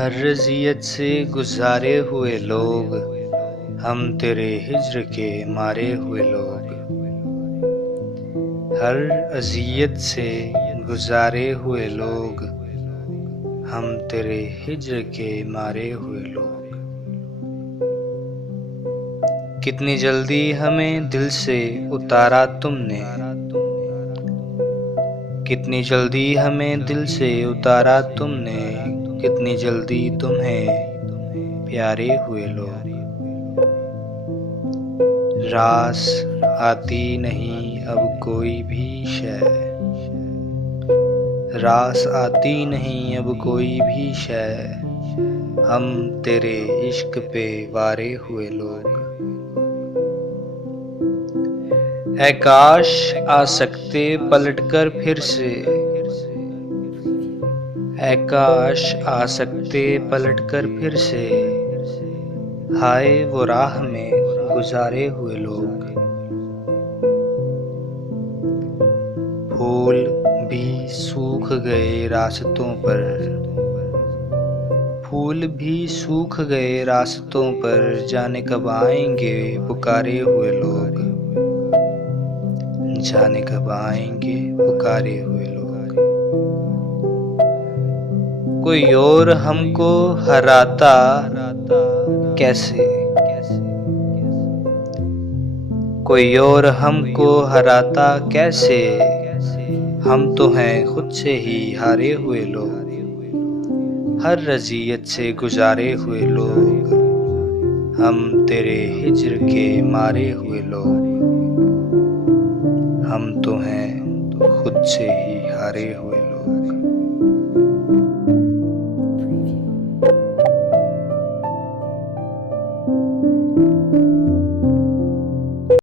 हर रज़ियत से गुज़ारे हुए लोग, हम तेरे हिज्र के मारे हुए लोग। हर अज़ियत से गुज़ारे हुए लोग, हम तेरे हिज्र के मारे हुए लोग। कितनी जल्दी हमें दिल से उतारा तुमने, कितनी जल्दी हमें दिल से उतारा तुमने, कितनी जल्दी तुम्हें प्यारे हुए लोग। रास आती नहीं अब कोई भी शय, रास आती नहीं अब कोई भी शय, हम तेरे इश्क पे वारे हुए लोग। है काश आ सकते पलटकर फिर से, है काश आ सकते पलटकर फिर से, हाय वो राह में गुज़ारे हुए लोग। फूल भी सूख गए रास्तों पर, फूल भी सूख गए रास्तों पर, जाने कब आएंगे पुकारे हुए लोग, जाने कब आएंगे पुकारे हुए लोग। कोई और हमको हराता कैसे, कोई और हमको हराता कैसे, हम तो हैं खुद से ही हारे हुए लोग। हर रज़ियत से गुज़ारे हुए लोग, हम तेरे हिज्र के मारे हुए लोग। हम तो हैं खुद से ही हारे हुए लोग।